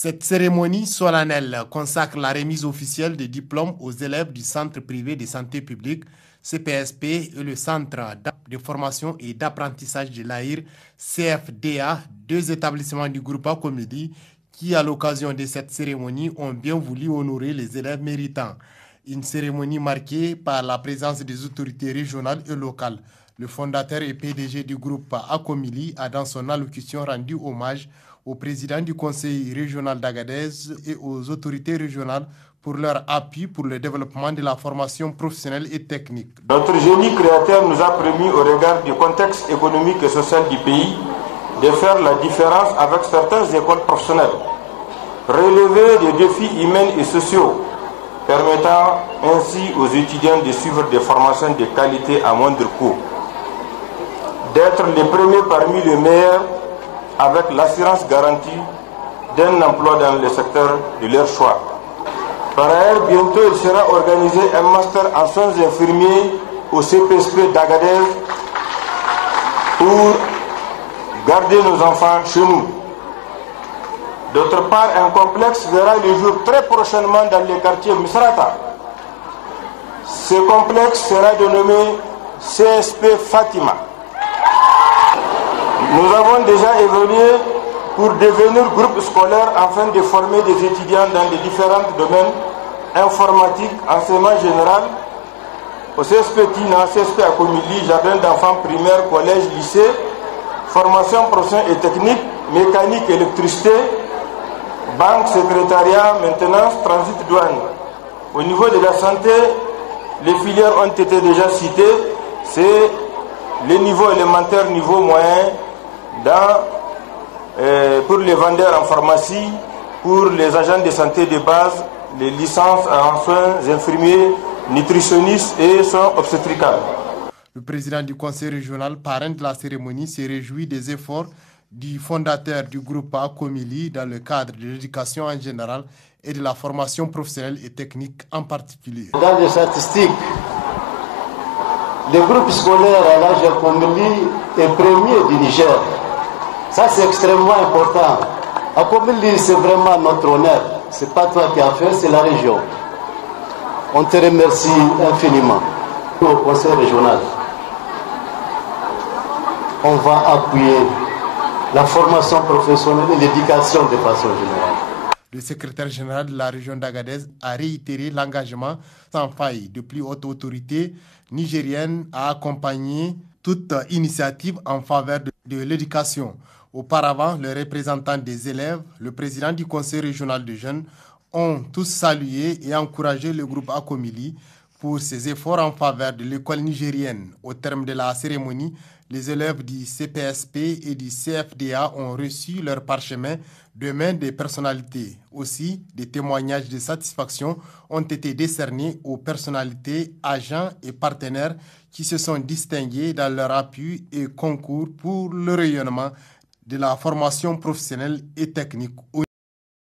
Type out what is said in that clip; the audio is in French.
Cette cérémonie solennelle consacre la remise officielle des diplômes aux élèves du Centre privé de santé publique, CPSP, et le Centre de formation et d'apprentissage de l'AIR, CFDA, deux établissements du groupe Acomili, qui, à l'occasion de cette cérémonie, ont bien voulu honorer les élèves méritants. Une cérémonie marquée par la présence des autorités régionales et locales. Le fondateur et PDG du groupe Acomili a dans son allocution rendu hommage au président du conseil régional d'Agadez et aux autorités régionales pour leur appui pour le développement de la formation professionnelle et technique. Notre génie créateur nous a permis, au regard du contexte économique et social du pays, de faire la différence avec certaines écoles professionnelles, relever des défis humains et sociaux, permettant ainsi aux étudiants de suivre des formations de qualité à moindre coût, d'être les premiers parmi les meilleurs avec l'assurance garantie d'un emploi dans le secteur de leur choix. Par ailleurs, bientôt il sera organisé un master en soins infirmiers au CPSP d'Agadez pour garder nos enfants chez nous. D'autre part, un complexe verra le jour très prochainement dans le quartier Misrata. Ce complexe sera dénommé CSP Fatima. Nous avons déjà évolué pour devenir groupe scolaire afin de former des étudiants dans les différents domaines informatique, enseignement général, au CSP Tina, CSP Acomili, jardin d'enfants primaire, collège, lycée, formation professionnelle et technique, mécanique, électricité, banque, secrétariat, maintenance, transit, douane. Au niveau de la santé, les filières ont été déjà citées, c'est les niveaux élémentaires, niveau moyen, pour les vendeurs en pharmacie, pour les agents de santé de base, les licences en soins infirmiers, nutritionnistes et soins obstétricaux. Le président du conseil régional, parrain de la cérémonie, se réjouit des efforts du fondateur du groupe Acomili dans le cadre de l'éducation en général et de la formation professionnelle et technique en particulier. Dans les statistiques, le groupe scolaire à l'âge Acomili est premier du Niger. Ça, c'est extrêmement important. Acomili, c'est vraiment notre honneur. Ce n'est pas toi qui as fait, c'est la région. On te remercie infiniment. Au conseil régional, on va appuyer la formation professionnelle et l'éducation de façon générale. Le secrétaire général de la région d'Agadez a réitéré l'engagement sans faille de plus haute autorité nigérienne à accompagner toute initiative en faveur de l'éducation. Auparavant, les représentants des élèves, le président du conseil régional de jeunes, ont tous salué et encouragé le groupe Acomili pour ses efforts en faveur de l'école nigérienne. Au terme de la cérémonie, les élèves du CPSP et du CFDA ont reçu leur parchemin de main des personnalités. Aussi, des témoignages de satisfaction ont été décernés aux personnalités, agents et partenaires qui se sont distingués dans leur appui et concours pour le rayonnement de la formation professionnelle et technique.